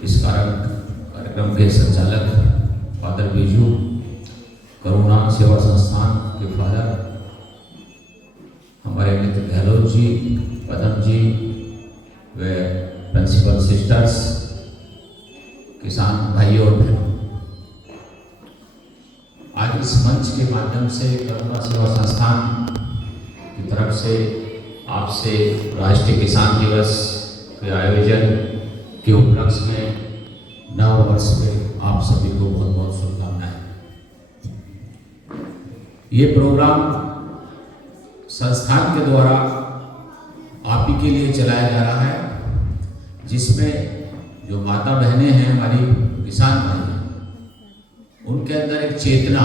इस कार्यक्रम के संचालक फादर बीजू, करुणा सेवा संस्थान के फादर, हमारे मित्र गहलोत जी, पदम जी व प्रिंसिपल सिस्टर्स, किसान भाइयों और बहनों, आज इस मंच के माध्यम से करुणा सेवा संस्थान की तरफ से आपसे राष्ट्रीय किसान दिवस के आयोजन के उपलक्ष्य में नव वर्ष में आप सभी को बहुत बहुत शुभकामनाएं। ये प्रोग्राम संस्थान के द्वारा आप ही के लिए चलाया जा रहा है, जिसमें जो माता बहनें हैं, हमारी किसान भाई हैं, उनके अंदर एक चेतना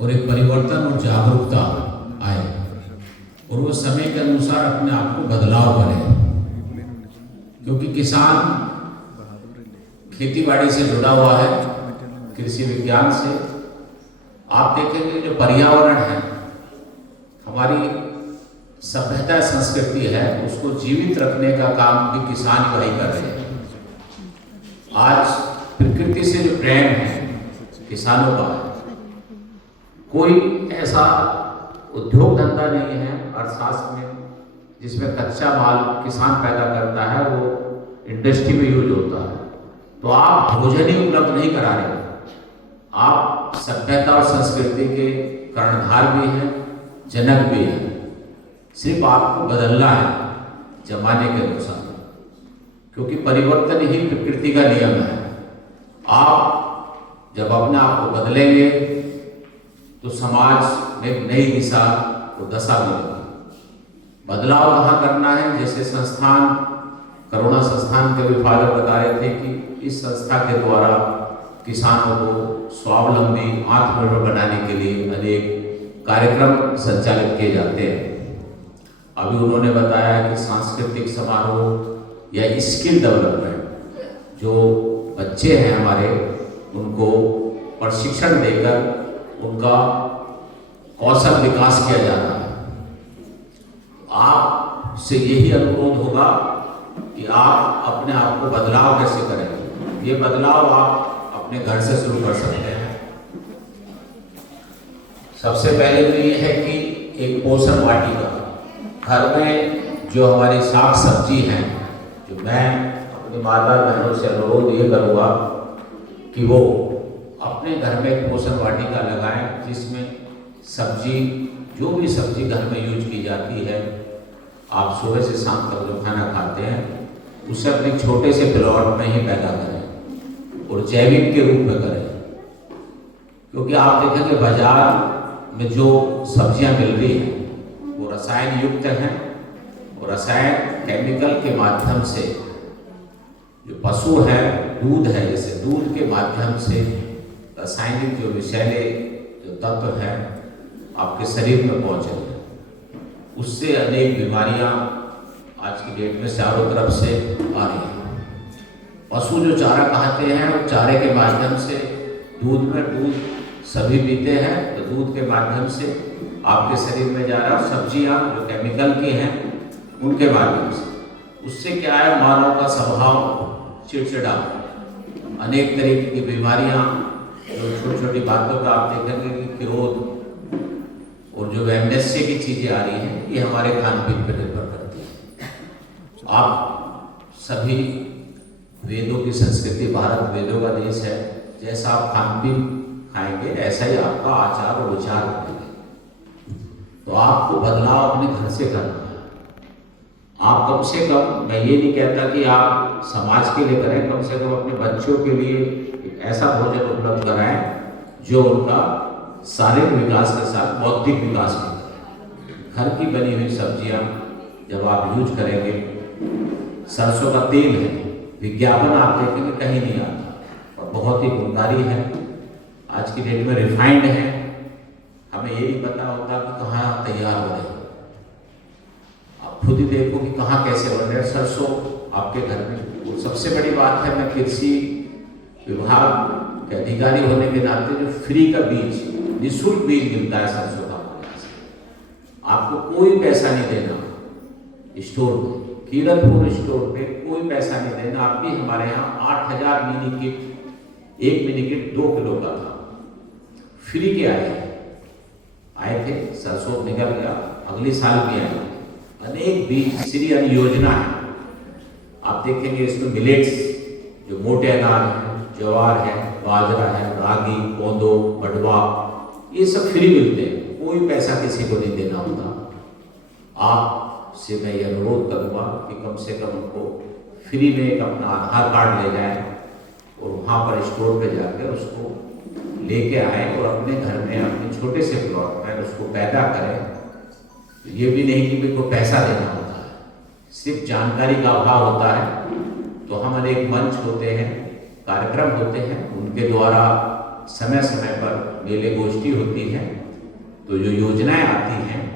और एक परिवर्तन और जागरूकता आए और वो समय के अनुसार अपने आप को बदलाव करें, क्योंकि किसान खेती बाड़ी से जुड़ा हुआ है, कृषि विज्ञान से। आप देखेंगे जो पर्यावरण है, हमारी सभ्यता संस्कृति है, उसको जीवित रखने का काम भी किसान भाई कर रहे हैं। आज प्रकृति से जो प्रेम है किसानों का, कोई ऐसा उद्योग धंधा नहीं है अर्थशास्त्र में जिसमें कच्चा माल किसान पैदा करता है वो इंडस्ट्री में यूज होता है। तो आप भोजन ही उपलब्ध नहीं करा रहे, आप सभ्यता और संस्कृति के कर्णधार भी हैं, जनक भी हैं। सिर्फ आपको बदलना है जमाने के अनुसार, क्योंकि परिवर्तन ही प्रकृति का नियम है। आप जब अपने आप को बदलेंगे तो समाज में एक नई दिशा और दशा मिलेगी। बदलाव कहाँ करना है, जैसे संस्थान करुणा संस्थान के भी फादर बता रहे थे कि इस संस्था के द्वारा किसानों को स्वावलंबी आत्मनिर्भर बनाने के लिए अनेक कार्यक्रम संचालित किए जाते हैं। अभी उन्होंने बताया कि सांस्कृतिक समारोह या स्किल डेवलपमेंट, जो बच्चे हैं हमारे, उनको प्रशिक्षण देकर उनका कौशल विकास किया जाता है। आपसे यही अनुरोध होगा कि आप अपने आप को बदलाव कैसे करें। ये बदलाव आप अपने घर से शुरू कर सकते हैं। सबसे पहले तो ये है कि एक पोषण वाटिका घर में जो हमारी साग सब्जी हैं, जो मैं अपनी माता बहनों से अनुरोध ये करूँगा कि वो अपने घर में एक पोषण वाटिका लगाएं, जिसमें सब्जी, जो भी सब्जी घर में यूज की जाती है, आप सुबह से शाम तक जो खाना खाते हैं उसे अपने छोटे से प्लॉट में ही पैदा करें और जैविक के रूप में करें। क्योंकि आप देखेंगे बाजार में जो सब्जियां मिल रही हैं वो रसायन युक्त हैं, और रसायन केमिकल के माध्यम से, जो पशु है, दूध है, जैसे दूध के माध्यम से रासायनिक जो विषैले जो तत्व हैं आपके शरीर में पहुंचे, उससे अनेक बीमारियां आज की डेट में चारों तरफ से आ रही हैं। पशु जो चारा खाते हैं, वो चारे के माध्यम से दूध में, दूध सभी पीते हैं, तो दूध के माध्यम से आपके शरीर में जा रहा है। सब्जियां जो केमिकल की हैं उनके माध्यम से, उससे क्या है, मानव का स्वभाव चिड़चिड़ा, अनेक तरीके की बीमारियां, जो छोटी छोटी बातों का आप देखेंगे कि क्रोध और जो वैमनस्य की चीजें आ रही हैं, ये हमारे खान पीन पर निर्भर करती है। आप सभी वेदों की संस्कृति, भारत वेदों का देश है, जैसा आप खान पीन खाएंगे ऐसा ही आपका आचार और विचार करेंगे। तो आपको बदलाव अपने घर से करना है। आप कम से कम, मैं ये नहीं कहता कि आप समाज के लिए करें, कम से कम अपने बच्चों के लिए एक ऐसा भोजन उपलब्ध कराएं जो उनका शारीरिक विकास के साथ बौद्धिक विकास भी करें। घर की बनी हुई सब्जियां जब आप यूज करेंगे, सरसों का तेल है, विज्ञापन आप देखेंगे कहीं नहीं आता और बहुत ही गुणकारी है। आज की डेट में रिफाइंड है, हमें ये नहीं पता होता कि कहाँ तैयार हो रहे हैं। आप खुद ही देखो कि कहाँ कैसे बन रहे हैं। सरसों आपके घर में, और सबसे बड़ी बात है, मैं कृषि विभाग के अधिकारी होने के नाते जो फ्री का बीज, निःशुल्क बीज मिलता है सरसों का, आपको कोई पैसा नहीं देना स्टोर में, कीरतपुर स्टोर पे कोई पैसा नहीं देना। आप भी हमारे यहाँ 8,000 mini kit, 1 mini kit 2 kilo का था, फ्री के आए थे। सरसों निकल गया, अगले साल भी आएंगे। अनेक बीज श्री अन्न योजना है, आप देखेंगे इसमें मिलेट्स जो मोटे अनाज है, ज्वार है, बाजरा है, रागी, कोदो, बडवा, ये सब फ्री मिलते हैं, कोई पैसा किसी को नहीं देना होता। आपसे मैं ये अनुरोध करूँगा कि कम से कम उनको फ्री में एक अपना आधार कार्ड ले जाएं और वहाँ पर स्टोर पे जाकर उसको लेके आए और अपने घर में अपने छोटे से प्लॉट में उसको पैदा करें। तो ये भी नहीं कि मेरे को पैसा देना होता है, सिर्फ जानकारी का अभाव होता है। तो हमारे एक मंच होते हैं, कार्यक्रम होते हैं, उनके द्वारा समय समय पर मेले गोष्ठी होती है, तो जो योजनाएं आती हैं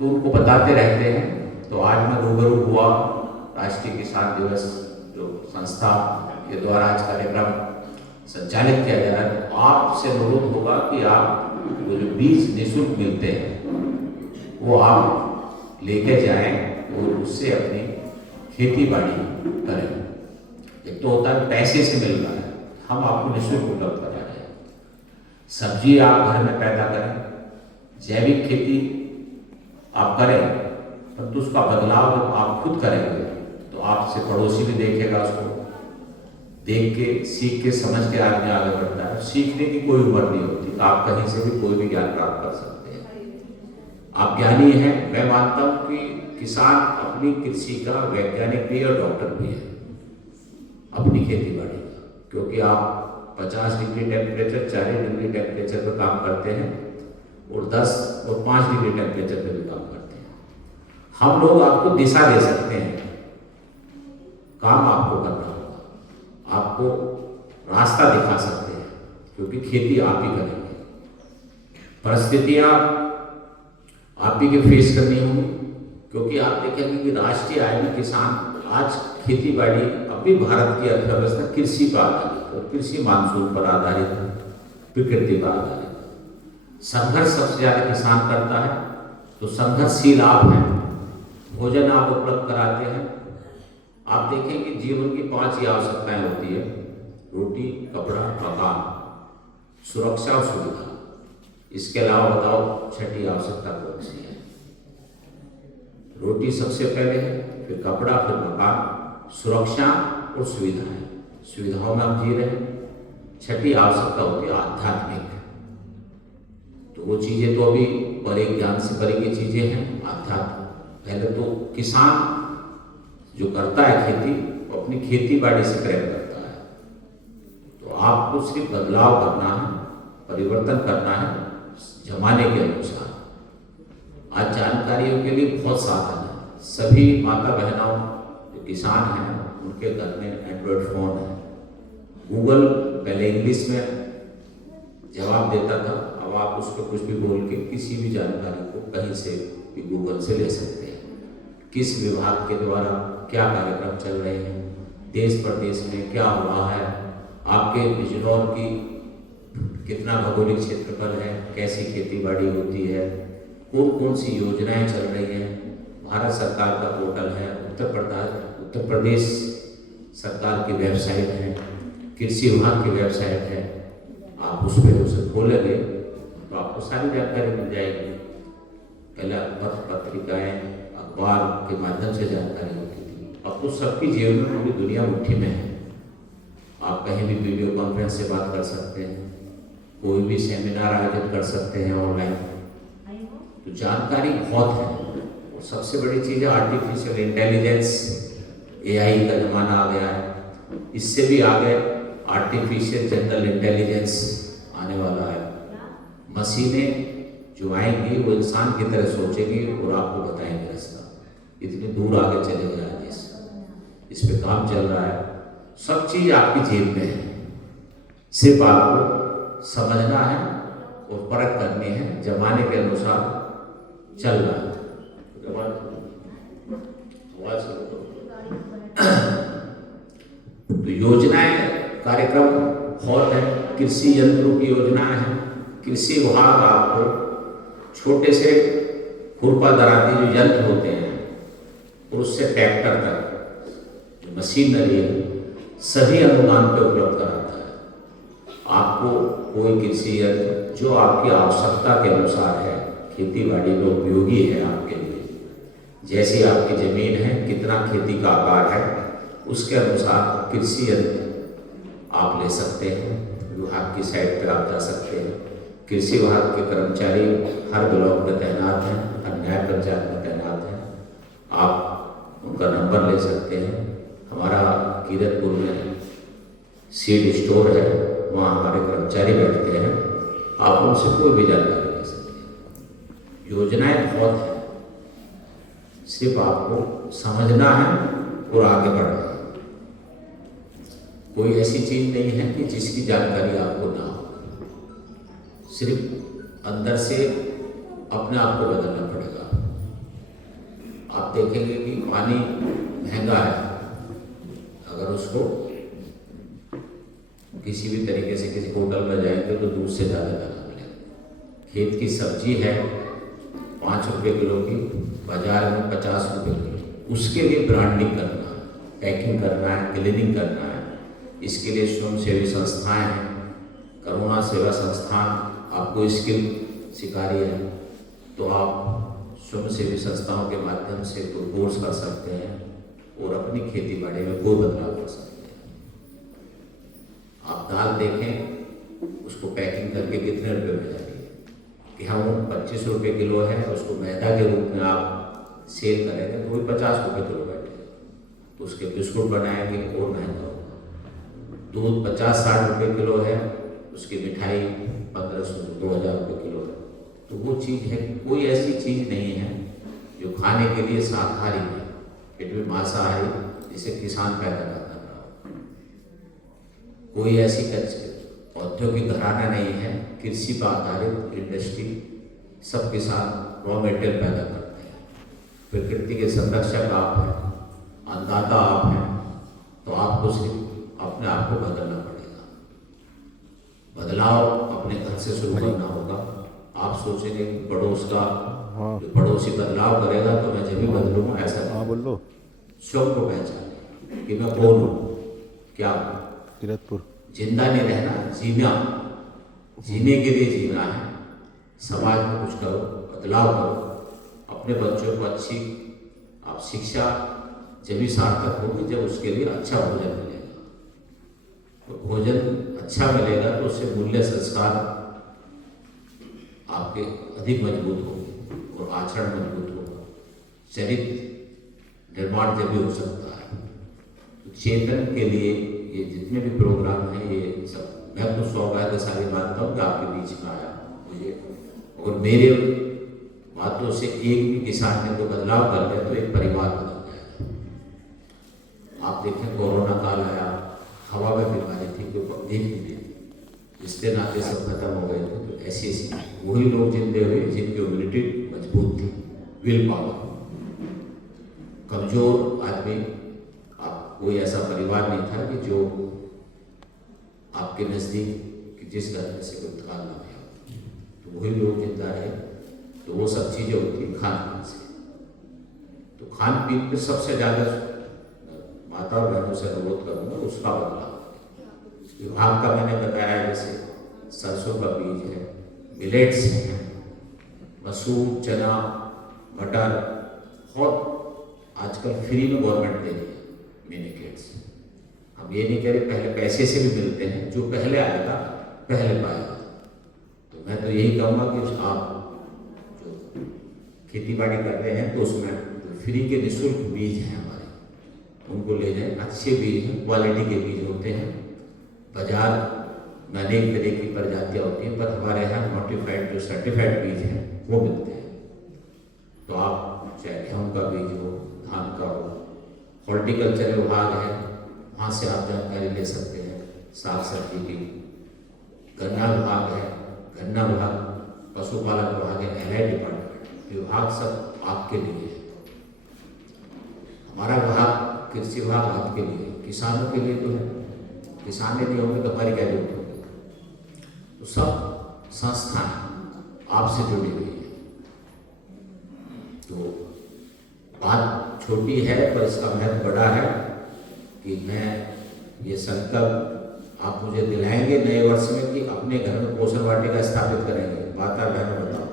तो उनको बताते रहते हैं। तो आज मैं रूबरू हुआ, राष्ट्रीय किसान दिवस जो संस्था के द्वारा आज कार्यक्रम संचालित किया जा रहा है, तो आपसे अनुरोध होगा कि आप वो जो बीज निःशुल्क मिलते हैं वो आप लेके जाएं और उससे अपनी खेती बाड़ी करें। एक तो होता है पैसे से मिल रहा है, हम आपको निःशुल्क उपलब्ध करा रहे हैं। सब्जी आप घर में पैदा करें, जैविक खेती आप करें, परंतु उसका बदलाव आप खुद करेंगे तो आपसे पड़ोसी भी देखेगा, उसको देख के सीख के समझ के आदमी आगे बढ़ता है। सीखने की कोई उम्र नहीं होती, आप कहीं से भी कोई भी ज्ञान प्राप्त कर सकते हैं। आप ज्ञानी हैं, मैं मानता हूं कि किसान अपनी कृषि का वैज्ञानिक भी है और डॉक्टर भी है अपनी खेती बाड़ी का, क्योंकि आप 50 डिग्री टेम्परेचर, 40 डिग्री टेम्परेचर पर काम करते हैं और 10 और 5 डिग्री टेम्परेचर पर भी काम करते हैं। हम लोग आपको दिशा दे सकते हैं, काम आपको करना होगा, आपको रास्ता दिखा सकते हैं, क्योंकि खेती आप ही करेंगे। परिस्थितियां आप ही के फेस करनी होंगी, क्योंकि आप देखेंगे कि राष्ट्रीय आय में किसान आज खेती बाड़ी, अभी भारत की अर्थव्यवस्था कृषि पर आधारित है, कृषि मानसून पर आधारित है, प्रकृति पर आधारित है। संघर्ष सबसे ज्यादा किसान करता है, तो संघर्षशील आप हैं, भोजन आप उपलब्ध कराते हैं। आप देखेंगे जीवन की 5 ही आवश्यकताएं होती है, रोटी, कपड़ा, मकान, सुरक्षा और सुविधा। इसके अलावा बताओ छठी आवश्यकता कौन सी है? रोटी सबसे पहले है, फिर कपड़ा, फिर मकान, सुरक्षा और सुविधाएं। सुविधाओं में हम जी रहे हैं। छठी आवश्यकता होती है आध्यात्मिक। तो वो चीजें तो अभी बड़े ज्ञान से परे की चीजें हैं। आध्यात्म पहले तो किसान जो करता है खेती, वो अपनी खेती बाड़ी से प्रेम करता है। तो आपको सिर्फ बदलाव करना है, परिवर्तन करना है जमाने के अनुसार। आज जानकारियों के लिए बहुत साधन है। सभी माता बहनों जो किसान हैं उनके घर में एंड्रॉयड फोन है। गूगल पहले इंग्लिश में जवाब देता था, अब आप उस पर कुछ भी बोल के किसी भी जानकारी को कहीं से भी गूगल से ले सकते हैं। किस विभाग के द्वारा क्या कार्यक्रम चल रहे हैं, देश प्रदेश में क्या हुआ है, आपके बिजनौर की कितना भौगोलिक क्षेत्रफल है, कैसी खेती बाड़ी होती है, कौन कौन सी योजनाएं चल रही हैं। भारत सरकार का पोर्टल है, उत्तर प्रदेश सरकार की वेबसाइट है, कृषि विभाग की वेबसाइट है। आप उस पर उसे खोलेंगे तो आपको सारी जानकारी मिल जाएगी। पहले पत्रिकाएं, अखबार के माध्यम से जानकारी होती थी, अब तो सबकी जीवन में पूरी दुनिया मुट्ठी में है। आप कहीं भी वीडियो कॉन्फ्रेंस से बात कर सकते हैं, कोई भी सेमिनार आयोजित कर सकते हैं ऑनलाइन। तो जानकारी बहुत है। और सबसे बड़ी चीज़ है आर्टिफिशियल इंटेलिजेंस, AI का जमाना आ गया है। इससे भी आगे आर्टिफिशियल जनरल इंटेलिजेंस आने वाला है। मशीनें जो आएंगी वो इंसान की तरह सोचेंगी और आपको बताएंगे रास्ता। इतनी दूर आगे चले गया देश, इस पे काम चल रहा है। सब चीज आपकी जेब में है, सिर्फ आपको समझना है और परख करनी है, जमाने के अनुसार चल रहा है। तो योजनाएं, कार्यक्रम बहुत है। कृषि यंत्रों की योजनाएं हैं। कृषि विभाग आपको छोटे से खुरपा दराती जो यंत्र होते हैं और उससे ट्रैक्टर तक जो मशीनरी है सभी अनुदान पे उपलब्ध कराता है। आपको कोई कृषि यंत्र जो आपकी आवश्यकता के अनुसार है, खेती बाड़ी में उपयोगी है आपके लिए, जैसी आपकी जमीन है, कितना खेती का आकार है, उसके अनुसार कृषि यंत्र आप ले सकते हैं। विभाग की साइट पर आप जा सकते हैं। कृषि विभाग के कर्मचारी हर ब्लॉक में तैनात हैं, हर न्याय पंचायत में तैनात हैं। आप उनका नंबर ले सकते हैं। हमारा कीरतपुर में सीड स्टोर है, वहाँ हमारे कर्मचारी बैठते हैं। आप उनसे कोई भी जानकारी ले सकते हैं। योजनाएं बहुत हैं, सिर्फ आपको समझना है और आगे बढ़ना है। कोई ऐसी चीज नहीं है कि जिसकी जानकारी आपको ना हो। सिर्फ अंदर से अपने आप को बदलना पड़ेगा। आप देखेंगे कि पानी महंगा है, अगर उसको किसी भी तरीके से किसी होटल में जाएंगे तो दूध से ज़्यादा दाना मिलेगा। खेत की सब्जी है 5 रुपये किलो की, बाजार में 50 रुपये किलो। उसके लिए ब्रांडिंग करना है, पैकिंग करना है, क्लीनिंग करना है। इसके लिए स्वयंसेवी संस्थाएं हैं। करुणा सेवा संस्थान आपको स्किल सिखा रही है, तो आप स्वयंसेवी संस्थाओं के माध्यम से कोई कोर्स कर सकते हैं और अपनी खेती बाड़ी में कोई बदलाव कर सकते हैं। आप दाल देखें, उसको पैकिंग करके कितने रुपए में जा रही है कि हम 25 रुपये किलो है, उसको मैदा के रूप में आप सेल करेंगे तो वही 50 रुपये किलो बैठेगा। तो उसके बिस्कुट बनाएंगे और महंगा होगा। दूध 50-60 रुपये किलो है, उसकी मिठाई 1500-2000 रुपये किलो है। तो वो चीज़ है कि कोई ऐसी चीज़ नहीं है जो खाने के लिए शाकाहारी है, पेट में मांसाहारी जिसे किसान पैदा कर रहा हो। कोई ऐसी औद्योगिक घराना नहीं है, कृषि पर आधारित इंडस्ट्री। सब किसान रॉ मटेरियल पैदा करते हैं। प्रकृति के संरक्षक आप हैं, अन्नदाता आप हैं, तो आपको सिर्फ अपने आप को बदलना पड़ेगा। बदलाव अपने घर से शुरू करना होगा। आप सोचेंगे कि पड़ोस का जो पड़ोसी बदलाव करेगा तो मैं जब भी बदलूंगा, ऐसा बोल लो। स्वयं को पहचाने कि मैं कौन हूँ, क्या हूँ। कीरतपुर जिंदा नहीं रहना, जीने के लिए जीना है। समाज में कुछ करो, बदलाव करो। अपने बच्चों को अच्छी आप शिक्षा जब भी सार्थक होगी जब उसके लिए अच्छा भोजन मिलेगा। तो भोजन अच्छा मिलेगा तो उससे मूल्य संस्कार आपके अधिक मजबूत होंगे और आचरण मजबूत होगा। चरित्र निर्माण जब भी हो सकता है। तो चेतन के लिए ये जितने भी प्रोग्राम हैं, ये सब मैं तो सौभाग्यशाली मानता हूँ कि आपके बीच में आया मुझे। और मेरे बातों से एक भी किसान ने तो बदलाव कर लिया तो एक परिवार बदल जाएगा। आप देखें, कोरोना काल आया, हवा में बीमारी थी, कोई देख नहीं थी, रिश्ते नाते सब खत्म हो गए थे। तो ऐसी वही लोग जिंदे हुए जिनकी इम्यूनिटी मजबूत थी, विल पावर। कमजोर आदमी, आप कोई ऐसा परिवार नहीं था कि जो आपके नज़दीक जिस घर में से कोई इंतकाल ना हुआ, तो वही लोग जिंदा रहे। तो वो सब चीज़ें होती हैं खान पीन से। तो खान पीन पे सबसे ज़्यादा माता और बहनों से अनुरोध करूँगा उसका बदलाव। विभाग का मैंने बताया, जैसे सरसों का बीज है, मिलेट्स हैं, मसूर, चना, मटर, बहुत आजकल फ्री में गवर्नमेंट दे रही है मिनी किट्स। हम ये नहीं कह रहे पहले पैसे से भी मिलते हैं, जो पहले आएगा पहले पाएगा। तो मैं तो यही कहूँगा कि आप जो खेती बाड़ी कर रहे हैं तो उसमें फ्री के निःशुल्क बीज हैं हमारे, उनको ले जाएं। अच्छे बीज हैं, क्वालिटी के बीज होते हैं। बाजार में अनेक तरह की प्रजातियाँ होती हैं, पर हमारे यहाँ नोटिफाइड जो सर्टिफाइड बीज हैं वो मिलते हैं। तो आप चाहे गेहूँ का बीज हो, धान का हो, हॉर्टिकल्चर विभाग है, वहाँ से आप जानकारी ले सकते हैं साग सब्जी की। गन्ना विभाग है, गन्ना विभाग, पशुपालन विभाग है, एलाइड डिपार्टमेंट विभाग सब आपके लिए है। हमारा विभाग कृषि विभाग आपके लिए, किसानों के लिए तो है। किसान यदि होंगे तो हमारी क्या जरूरत होगी। तो सब संस्थाएं आपसे जुड़ी हुई है। तो बात छोटी है पर इसका महत्व बड़ा है कि मैं ये संकल्प आप मुझे दिलाएंगे नए वर्ष में कि अपने घर में पोषण वाटिका स्थापित करेंगे। माता बहनों बताओ,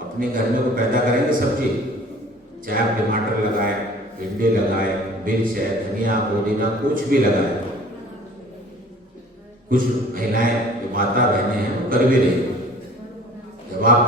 अपने घर में वो पैदा करेंगे सब्जी, चाहे आप टमाटर लगाए, भिंडी लगाए, मिर्च है, धनिया, पुदीना, कुछ भी लगाए। कुछ महिलाएं जो माता बहनें हैं वो कर भी रही, जब आप